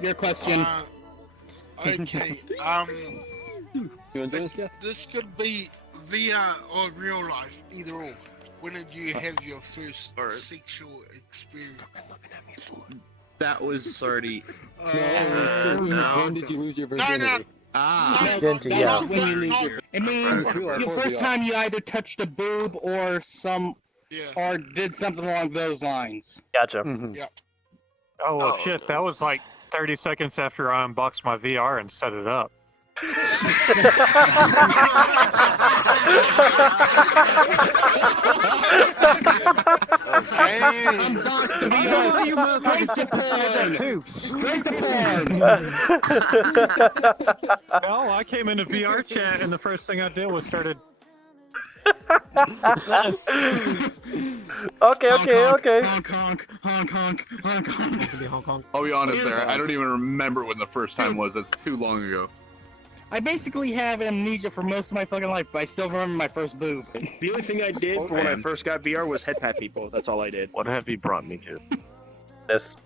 Your question. Okay. You want to do this, Jeff? This could be VR or real life, either or. When did you have your first sexual experience? That was already. When did you lose your virginity? No. It means the first time you either touched a boob or or did something along those lines. Gotcha. Yeah. Oh, well, shit, that was like 30 seconds after I unboxed my VR and set it up. No, I came into VRChat and the first thing I did was started. Okay. Hong Kong. I'll be honest there, I don't even remember when the first time was. That's too long ago. I basically have amnesia for most of my fucking life, but I still remember my first boob. The only thing I did for when I first got VR was head pat people. That's all I did. What have you brought me to? This.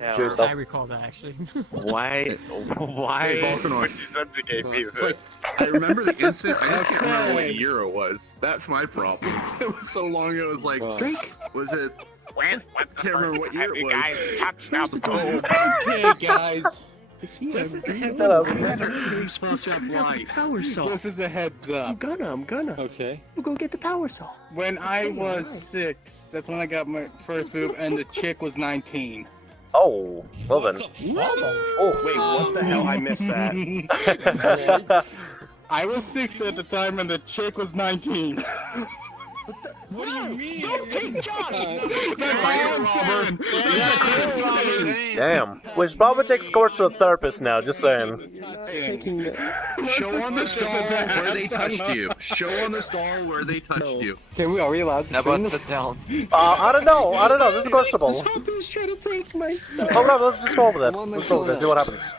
I recall that actually. Why? Volcanoid. Which subjugate me this? Like, I remember the instant. I just can't remember what year it was. That's my problem. It was so long ago. It was like, was it? When I can't remember what year it was. guys touched up. Okay, guys. This is a heads Hello. up. You're supposed to have life. Power saw. This is a heads up. I'm gonna. Okay. We'll go get the power saw. When I was 6, that's when I got my first boob, and the chick was 19. Oh, well then. Oh, wait, what the hell? I missed that. I was 6 at the time, and the chick was 19. What do you mean? Don't take Josh! Damn. We should probably take Scorch to a therapist now, just saying. Show on the stall where they touched you. Show on the stall where they touched you. Are we allowed to How about sit down? I don't know. This is questionable. Something's trying to take my stuff. Oh no, let's just go over that. Let's go over that, see what happens.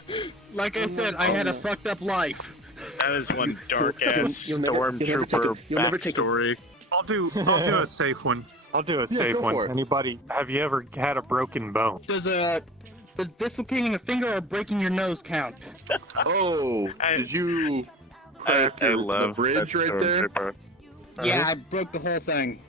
Like I said, I had a fucked up life. That is one dark ass You'll never stormtrooper take it. backstory. I'll do a safe one. go Safe for one. it. Anybody? Have you ever had a broken bone? Does dislocating a finger or breaking your nose count? Oh, did you crack the bridge right there? Yeah, I broke the whole thing.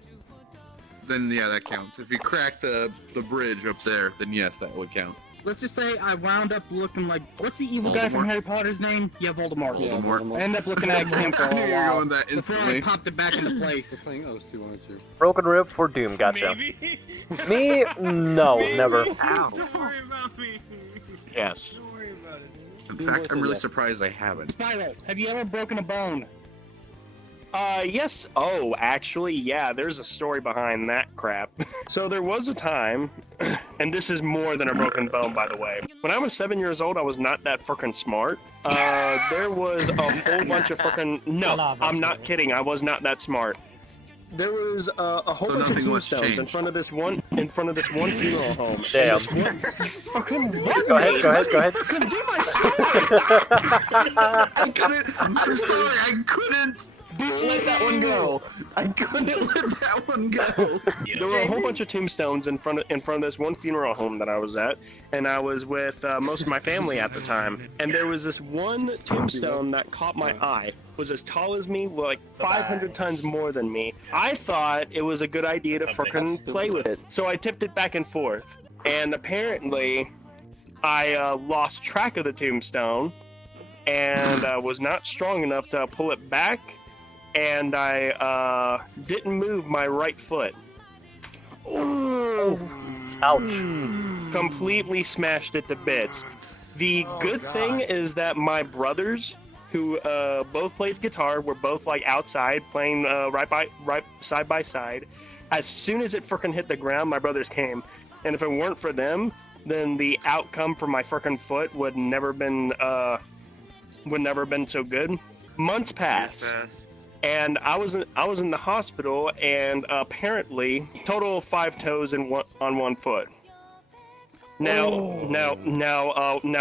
Then yeah, that counts. If you crack the bridge up there, then yes, that would count. Let's just say I wound up looking like, what's the evil guy from Harry Potter's name? Yeah, Voldemort. I ended up looking at him for a I knew you were while going that before I instantly. popped it back into place. You're playing those two, aren't you? Broken rib for Doom, gotcha. Maybe. Me? No, never. Ow. Don't worry about me. Yes. Don't worry about it. In fact, I'm really surprised I haven't. Spyro, have you ever broken a bone? Yes. Oh, actually, yeah, there's a story behind that crap. So there was a time, and this is more than a broken bone, by the way. When I was 7 years old, I was not that fucking smart. There was a whole bunch of fucking... No, I'm not kidding. I was not that smart. There was a whole bunch of nothing was tombstones in changed. front of this one funeral home. Damn. Fucking Go ahead. I couldn't. I'm sorry. I couldn't. Let that one go. I couldn't let that one go. There were a whole bunch of tombstones in front of this one funeral home that I was at, and I was with most of my family at the time. And there was this one tombstone that caught my eye. Was as tall as me, like 500 times more than me. I thought it was a good idea to fucking play with it, so I tipped it back and forth. And apparently, I lost track of the tombstone, and was not strong enough to pull it back. And I didn't move my right foot. Ouch. Completely smashed it to bits. The good thing is that my brothers, who both played guitar, were both like outside playing right side by side. As soon as it frickin' hit the ground, my brothers came. And if it weren't for them, then the outcome for my frickin' foot would never been so good. Months passed. And I was in the hospital, and apparently, total of 5 toes on one foot. Now,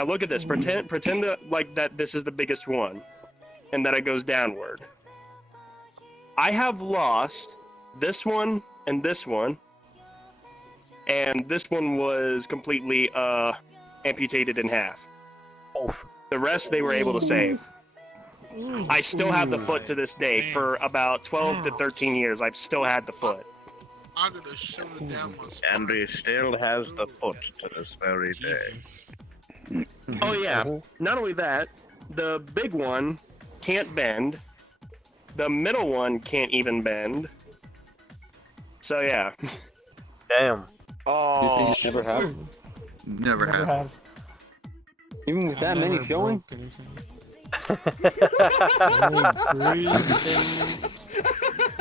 look at this. Pretend like that this is the biggest one, and that it goes downward. I have lost this one, and this one was completely amputated in half. Oof. The rest they were able to save. I still have the foot to this day. For about 12 to 13 years, I've still had the foot. I'm gonna shoot it down my spine. And he still has the foot to this very day. Oh yeah. Not only that, the big one can't bend. The middle one can't even bend. So yeah. Damn. Oh. You never have? Never have. Even with that many showing?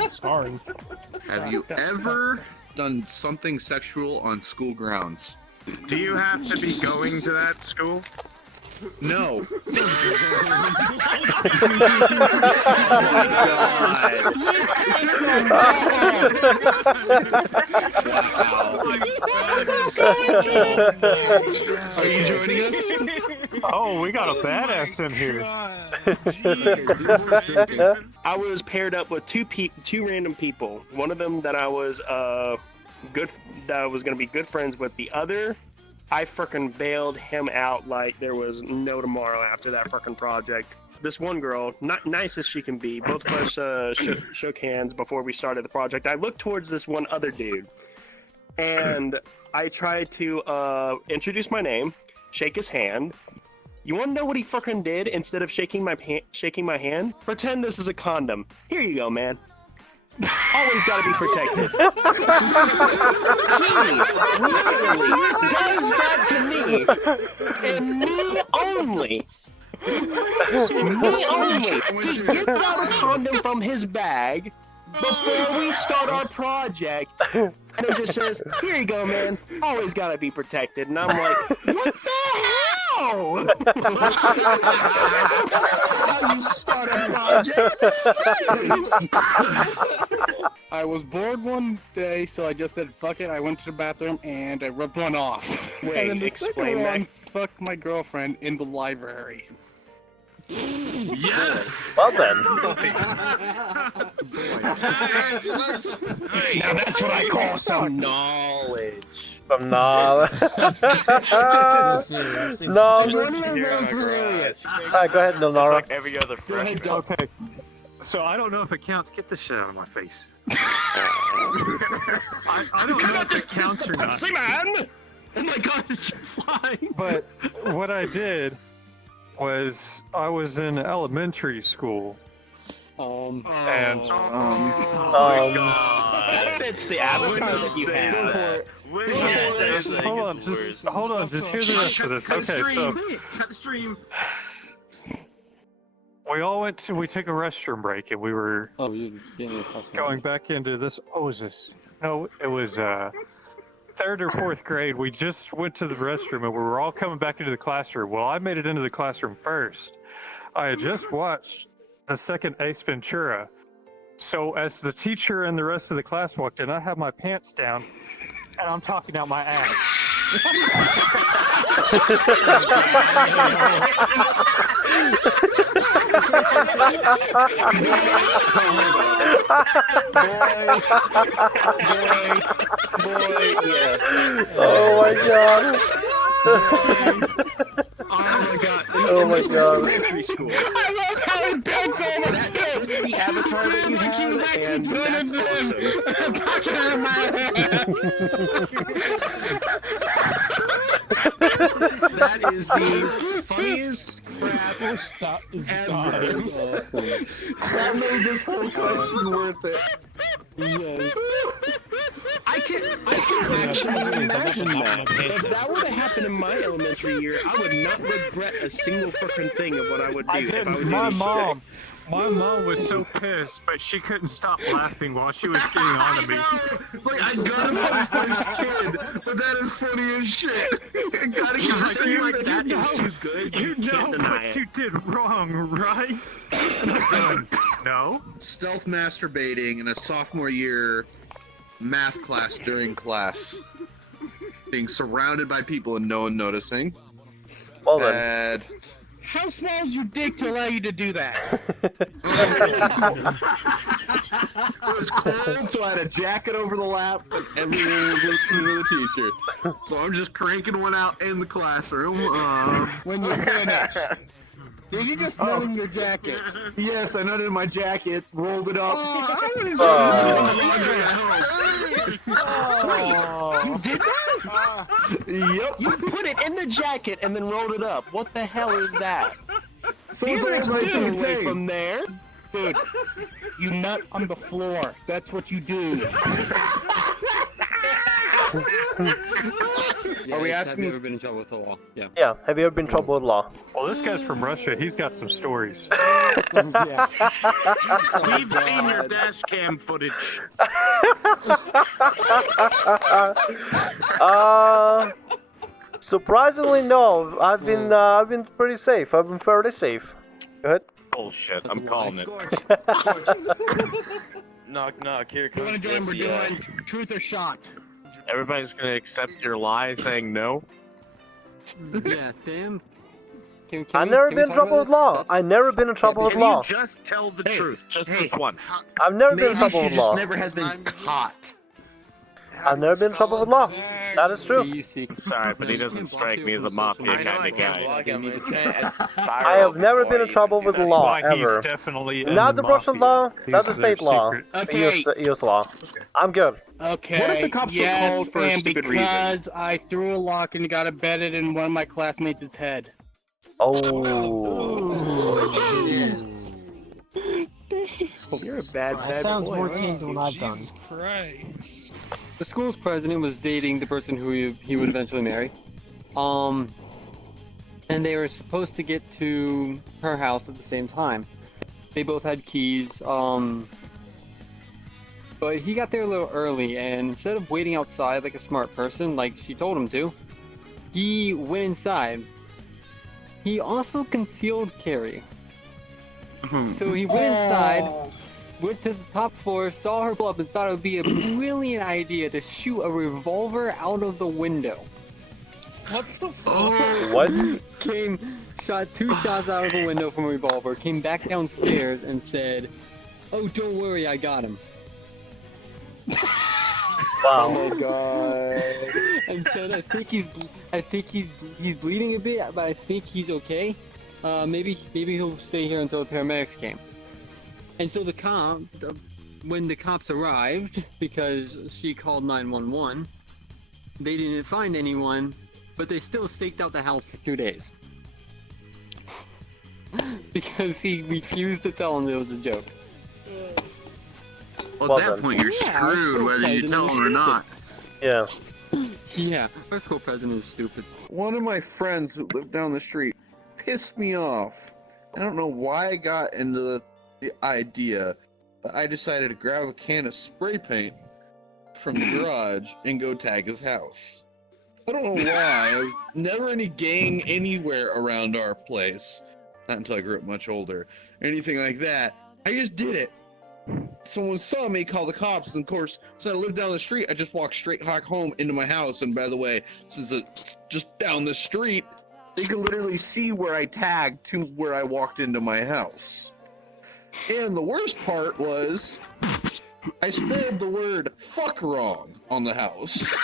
Sorry. Have you ever done something sexual on school grounds? Do you have to be going to that school? No. Are you joining us? Oh, we got a badass in here. I was paired up with two random people. One of them that I was gonna be good friends with. The other, I frickin' bailed him out like there was no tomorrow after that frickin' project. This one girl, not nice as she can be, both of us shook hands before we started the project. I looked towards this one other dude, and I tried to introduce my name, shake his hand. You want to know what he frickin' did? Instead of shaking my hand, pretend this is a condom. Here you go, man. Always gotta be protected. He literally does that to me, and me only. Me only. He gets out a condom from his bag before we start our project, and it just says, "Here you go, man. Always gotta be protected." And I'm like, "What the hell? This is how you start a project." I was bored one day, so I just said, fuck it. I went to the bathroom and I ripped one off. Wait, and then the explain second that. one fucked my girlfriend in the library. Yes! Well then. Now that's what I call some knowledge. Some knowledge. Hilarious. Alright, go ahead, Nora. Like every other freshman. Okay. So I don't know if it counts. Get this shit out of my face. I don't know if it counts or not. Man! Oh my god, it's flying! But what I did was I was in elementary school. Oh it's the avatar that you have. Hold on, just hear the rest of this. Okay, so Cut the stream! we took a restroom break and we were Oh, you're getting a going back into this. What was this? No, it was 3rd or 4th grade. We just went to the restroom and we were all coming back into the classroom. Well, I made it into the classroom first. I had just watched the second Ace Ventura. So as the teacher and the rest of the class walked in, I had my pants down and I'm talking out my ass. Yes. Oh my god. Oh my god. Elementary school. I love how it bent over. That's the avatar that you have, and that's awesome. That is the funniest crap ever. That made this whole question worth it. Yes. I can actually imagine that. If that were to happen in my elementary year, I would not regret a single fucking thing of what I would do. If I would do this My mom was so pissed, but she couldn't stop laughing while she was getting on to me. It's like, I got him when I was a kid, but that is funny as shit. I gotta She's like, continue you're like, that is too good. You know can't deny what it. you did wrong, right? And I'm going, no. Stealth masturbating in a sophomore year math class during class. Being surrounded by people and no one noticing. Well then. Bad. How small is your dick to allow you to do that? was cold, so I had a jacket over the lap, and everyone was listening to the teacher. So I'm just cranking one out in the classroom. When you finish. Did you just nut in your jacket? Yes, I nutted in my jacket, rolled it up. You did that? Yep. You put it in the jacket and then rolled it up. What the hell is that? So You it's don't everybody get can away take. from there. Dude, you nut on the floor. That's what you do. Are we asking? Have you ever been in trouble with the law? Yeah. Yeah, have you ever been in trouble with law? Well, this guy's from Russia. He's got some stories. Yeah. We've seen your dash cam footage. Surprisingly, no. I've been pretty safe. I've been fairly safe. Go ahead. Bullshit. I'm calling it. Knock, knock. Here You comes want to join? We're doing truth or shot. Everybody's gonna accept your lie, saying no. Yeah, damn. I've never been in trouble with law. I've never been in trouble with Can law. you just tell the truth? Just this one. I've never been in Maybe trouble she with just law. never has been caught. I've never been in trouble with law. That is true. Sorry, but he doesn't strike me as a mafia kind of guy. I have never been in trouble with the law, Why ever. he's definitely in Not the Russian mafia. law, not the He's their state law. secret. Okay. US law. I'm good. Okay. What if the cops were yes, called for a and stupid because I threw a lock and got embedded in one of my classmates' head. Oh. You're a bad That sounds boy. more tame than what I've done. Jesus Christ. The school's president was dating the person who he would eventually marry. And they were supposed to get to her house at the same time. They both had keys. But he got there a little early, and instead of waiting outside like a smart person, like she told him to, he went inside. He also concealed carry. So he went inside, went to the top floor, saw her blow up, and thought it would be a brilliant idea to shoot a revolver out of the window. What the fuck? What? Shot 2 shots out of the window from a revolver, came back downstairs and said, "Oh, don't worry, I got him." Wow. Oh my god. And said, I think he's bleeding a bit, but I think he's okay. Maybe he'll stay here until the paramedics came. And so when the cops arrived, because she called 911, they didn't find anyone, but they still staked out the house for 2 days. Because he refused to tell them it was a joke. Well, at that point, you're screwed whether you tell them or not. Yeah. Yeah, our school president is stupid. One of my friends who lived down the street pissed me off. I don't know why I got into the idea, but I decided to grab a can of spray paint from the garage and go tag his house. I don't know why. Never any gang anywhere around our place. Not until I grew up much older. Anything like that. I just did it. Someone saw me, called the cops, and of course, since I lived down the street, I just walked straight home into my house. And by the way, since it's just down the street, they could literally see where I tagged to where I walked into my house. And the worst part was, I spelled the word "fuck" wrong on the house.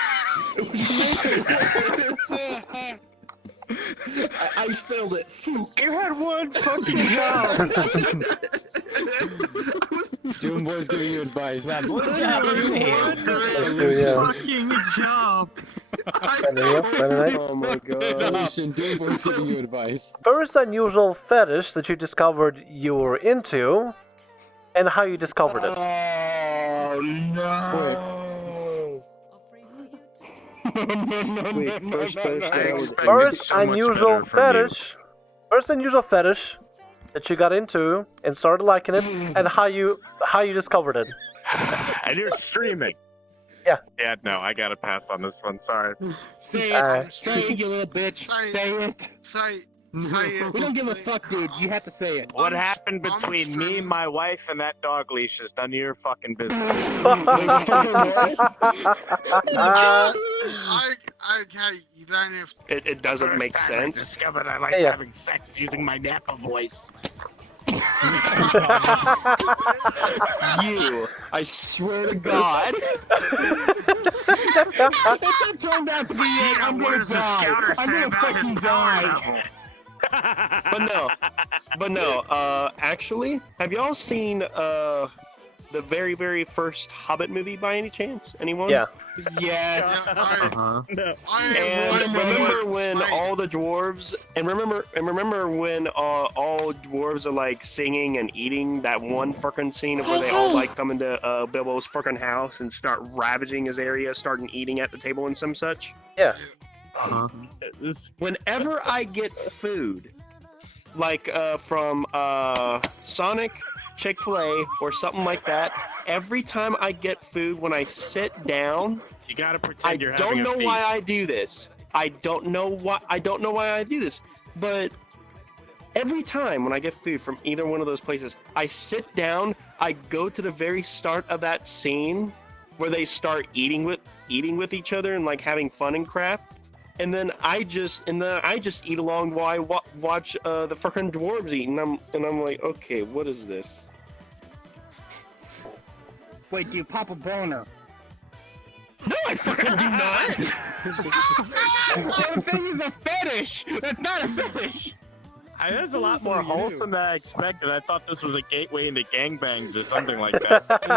I spelled it "fook." You had one fucking job. June Boy's giving you advice. Fucking job. Oh my god. June Boy's giving you advice. First unusual fetish that you discovered you were into, and how you discovered it. Oh no! First unusual fetish that you got into and started liking it, and how you discovered it. And you're streaming. Yeah. Yeah, no, I gotta pass on this one. Sorry. Say it, you little bitch. Say it. Say it. We don't give a fuck, dude. You have to say it. What happened between me, my wife, and that dog leash is none of your fucking business. Okay, you don't have to. It doesn't make sense. I discovered I like Yeah. having sex using my Napa voice. You, I swear to God. If that turned out to be it, I'm gonna die. I'm gonna fucking die. But no, actually, have y'all seen, the very, very first Hobbit movie by any chance? Anyone? Yeah. Yes. No. And remember when all the dwarves, and remember when all dwarves are like singing and eating, that one fucking scene of where they all like come into Bilbo's fucking house and start ravaging his area, starting eating at the table and some such? Yeah. Whenever I get food, like from Sonic, Chick-fil-A, or something like that, every time I get food, when I sit down, You gotta pretend you're I having don't know a feast. why I do this. I don't know why I do this. But every time when I get food from either one of those places, I sit down, I go to the very start of that scene where they start eating with each other and like having fun and crap. And then I just eat along while I watch the fucking dwarves eat, and I'm like, okay, what is this? Wait, do you pop a boner? No, I fucking do not. That thing is a fetish. That's not a fetish. That's a lot more wholesome than I expected. I thought this was a gateway into gangbangs or something like that. That's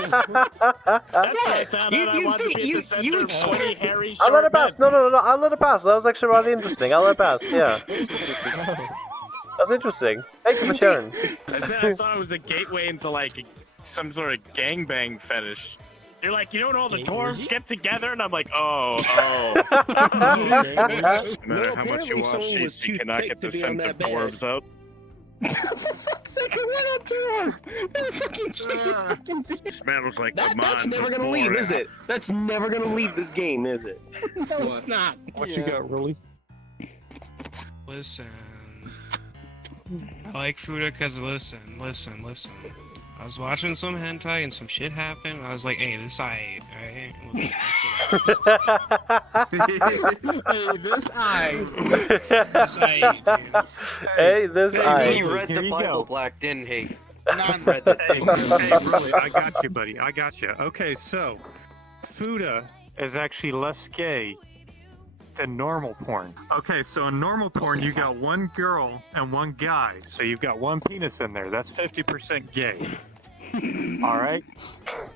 why I found out I wanted to be at the center of 20 hairy short I'll let it pass. men. No, I'll let it pass. That was actually rather interesting. I'll let it pass, yeah. That's interesting. Thank you for sharing. I said I thought it was a gateway into like some sort of gangbang fetish. You're like, you know when all the dwarves get together? And I'm like, oh. No matter how much you wash sheets, you cannot get the scent of dwarves out. Smells like the That's never gonna leave, is it? That's never gonna leave this game, is it? No, it's not. What you got, really? Listen. I like Fuda because listen. I was watching some hentai and some shit happened. I was like, hey, this aight, right? Hey, this eye. This aight, dude. Hey, this He I. read the you Bible go. black, didn't he? None. Hey, really, I got you, buddy. I got you. Okay, so Fuda is actually less gay than normal porn. Okay, so in normal porn, you got one girl and one guy, so you've got one penis in there. That's 50% gay. All right.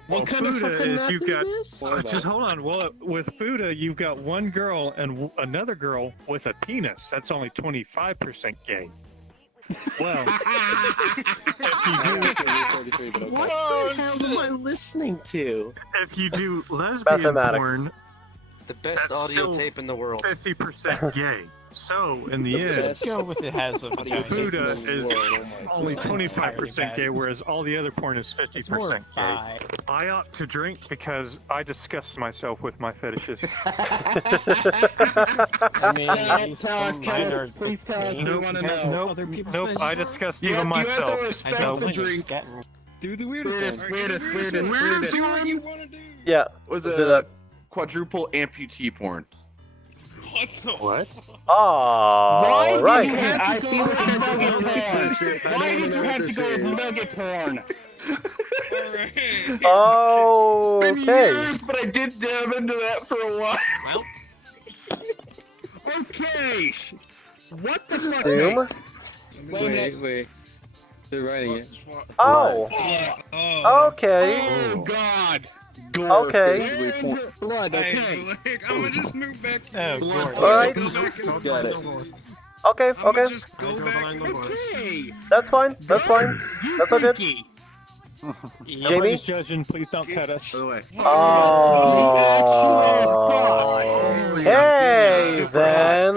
What kind of Fuda fucking is math you've is got. this? Just hold on. Well, with Fuda, you've got one girl and another girl with a penis. That's only 25% gay. Well, if you do, What the hell am I listening to? if you do lesbian Mathematics. porn, The best That's audio still tape in the world. 50% gay. So in the end, Just go with it has a vagina. Buddha is only It's 25% gay, whereas all the other porn is 50% It's more gay. bi. I opt to drink because I disgust myself with my fetishes. I mean, at least Tell us, some mine are please tell us. We Nope, want to know. nope, other people's nope, I fetishes. disgust You even have to myself. respect I don't the think drink. getting... Do the weirdest one. Weirdest. Do what you want to do. Yeah, Was let's do that. quadruple amputee porn. What the What? All Why did you right. have to go with nugget porn? That's it. I Why don't did even you know what have to this go with is. nugget porn? Alright. Okay. Years, but I did delve into that for a while. Okay. What the fuck? Zoom. Wait. They're writing What it. the fuck? Oh. Oh. Okay. Oh God. Okay. Blood, okay. I'm gonna just move back. Oh, Blood. Lord. Alright. Go back and Got it. Okay. I'm gonna Okay. just go back. Okay. That's fine. That's fine. That's all good. Freaky. Jamie? Nobody's judging. Please don't cut us. By the way. Oh. Hey, then.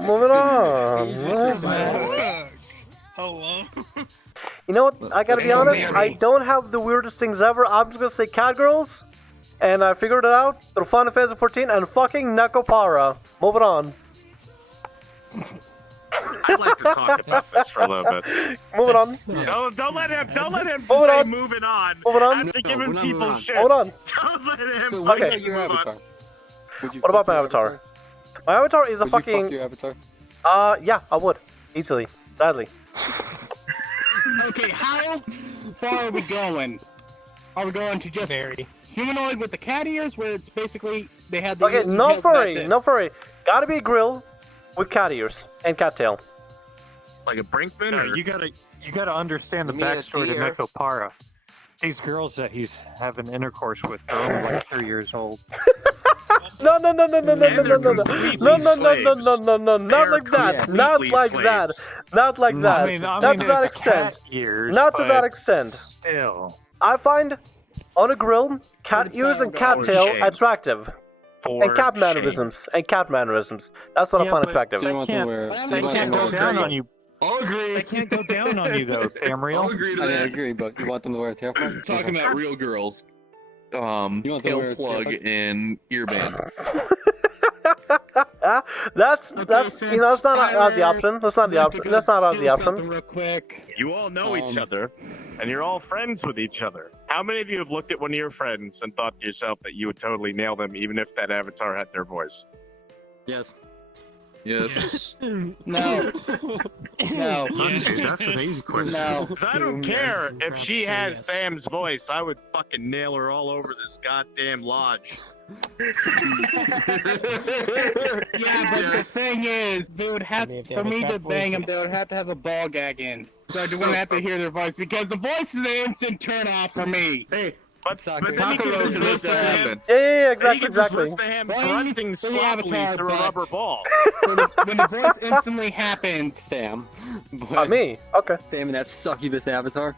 Moving on. Hello. You know what? I gotta be honest. I don't have the weirdest things ever. I'm just gonna say cat girls, and I figured it out through Final Fantasy 14 and fucking Nekopara. Moving on. I'd like to talk about this for a little bit. Moving on. Don't let him Moving say on. moving on. Moving on. I have to give him people shit. Hold on. Don't let him So what Okay. about your move on. avatar? Would you What about fuck my your avatar? My avatar is a Would you fuck fucking. your avatar? Yeah, I would easily. Sadly. Okay, how far are we going? Are we going to just humanoid with the cat ears, where it's basically they had the Okay, no furry, no furry. Gotta be a grill with cat ears and cat tail. Like a Brinkman? No, Or... you gotta understand the You mean a backstory to deer? Nekopara. These girls that he's having intercourse with are only like 3 years old. No, not like that, not like that, not like that, I mean, not to that it's extent, cat ears, not to but that extent. Still. I find on a grill cat ears and cat tail attractive, and cat mannerisms, That's what I find attractive. They can't go down on you. I'll agree. They can't go down on you though, Tamriel. I'll agree to I that. agree, but you want them to wear a tail plug? Talking about real girls. You want to wear Tail a plug tail plug? and earband. That's you know, that's not out of the option. That's not the option. That's not out of the option. Real quick. You all know each other, and you're all friends with each other. How many of you have looked at one of your friends and thought to yourself that you would totally nail them, even if that avatar had their voice? Yes. Yes. No. No. That's an easy question. No. 'Cause I don't care if she has Sam's voice. I would fucking nail her all over this goddamn lodge. Yeah, but the thing is, they would have for me to bang them. They would have to have a ball gag in, so I wouldn't have to hear their voice because the voice is an instant turn off for me. Hey, but then you can just listen to him. Yeah, Then you can just listen to him grunting sloppily through a rubber ball. When the voice instantly happens, Sam. Me? Okay. Sam and that succubus avatar.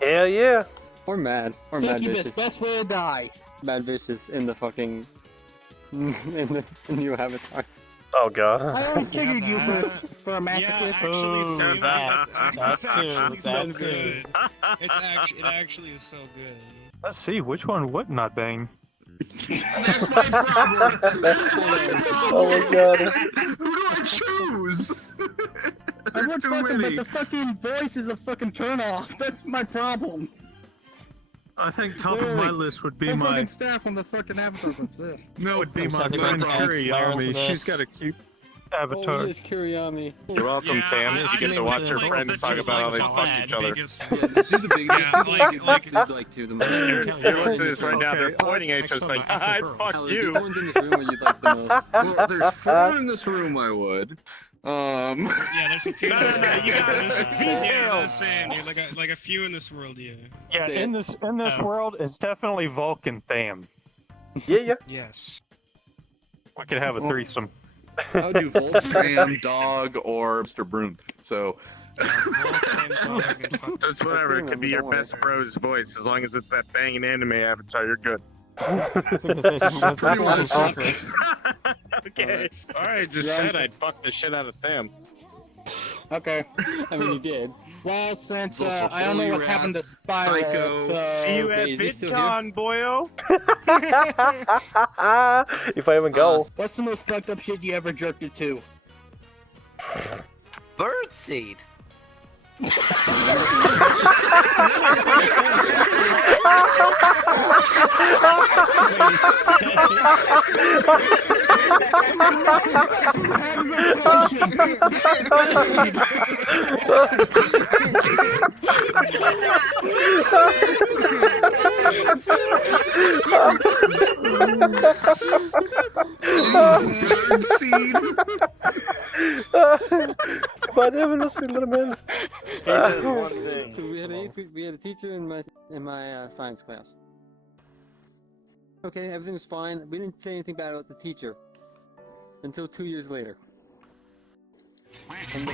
Hell yeah. Or Mad. Or Mad succubus, Vicious. best way to die. Mad Vicious in the fucking... in the new avatar. Oh god. I always figured you for a masochist. Yeah, actually, That's so good. It actually is so good. Let's see, which one would not bang? That's my problem. That's my problem. Oh my god. Who do I choose? I would fuck him, but the fucking voice is a fucking turn off. That's my problem. I think top of my list would be my... fucking staff on the fucking avatar. No, would be my friend Kiriyami. She's got a cute avatar. Oh, yes, Kiriyami. You're welcome, Sam. You get to watch your friends talk about how they fuck each other. You're listening to this right now. They're pointing at each other like, I fuck you. Well, there's 4 in this room I would. Yeah, there's a few. No, you got this. Yeah, listen, you're like a few in this world, yeah. Yeah, in this world, it's definitely Vulcan Tham. Yeah. Yes. We could have a threesome. I'll do Voltram, Dog, or Mr. Brune. So. It's whatever. It could be your best bro's voice. As long as it's that banging anime avatar, you're good. Okay. Alright, just said I'd fuck the shit out of Tham. Okay. I mean, you did. Well, since I don't know what happened to Spyro, so... See you at VidCon, boyo! If I even go. What's the most fucked up shit you ever jerked it to? Birdseed. But even a single man. So we had a teacher in my science class. Okay, everything was fine. We didn't say anything bad about the teacher until 2 years later. And the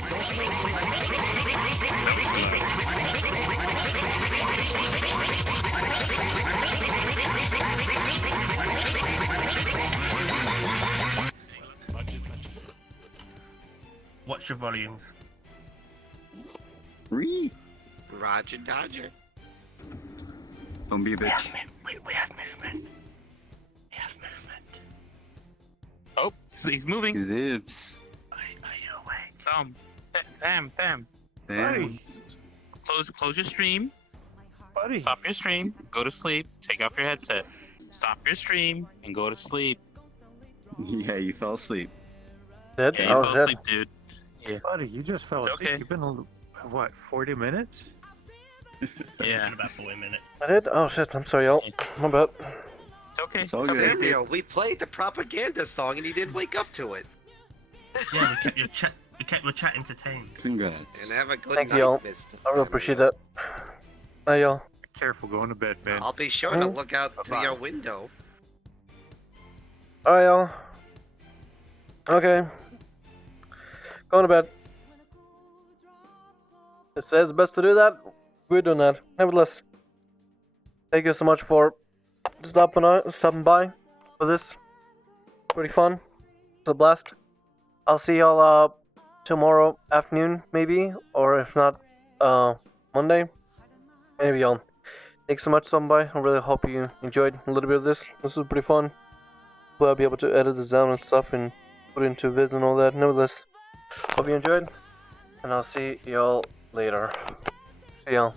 What's your volume? Roger Dodger. Don't be a bitch. We have movement. We have movement. Oh, he's moving. He lives. Are you awake? Tham. Damn. Close your stream. Buddy. Stop your stream. Go to sleep. Take off your headset. Stop your stream and go to sleep. Yeah, you fell asleep. Yeah, you fell asleep, dude. Yeah. Buddy, you just fell It's asleep. okay. You've been, what, 40 minutes? Yeah. About for a minute. I did? Oh shit, I'm sorry, y'all. My bad. It's okay. It's all good. Samuel, we played the propaganda song and he didn't wake up to it. Yeah, we kept your chat entertained. Congrats. And have a good Thank night, you, y'all. Mr. I really appreciate that. Night, y'all. Careful going to bed, man. I'll be sure to look out through your window. Alright, y'all. Okay. Going to bed. It says best to do that. We're doing that. Nevertheless, thank you so much for stopping by for this. Pretty fun. It's a blast. I'll see y'all tomorrow afternoon, maybe, or if not, Monday. Maybe y'all. Thanks so much, stopping by. I really hope you enjoyed a little bit of this. This was pretty fun. But I'll be able to edit this down and stuff and put it into vids and all that. Nevertheless, hope you enjoyed, and I'll see y'all later. See y'all.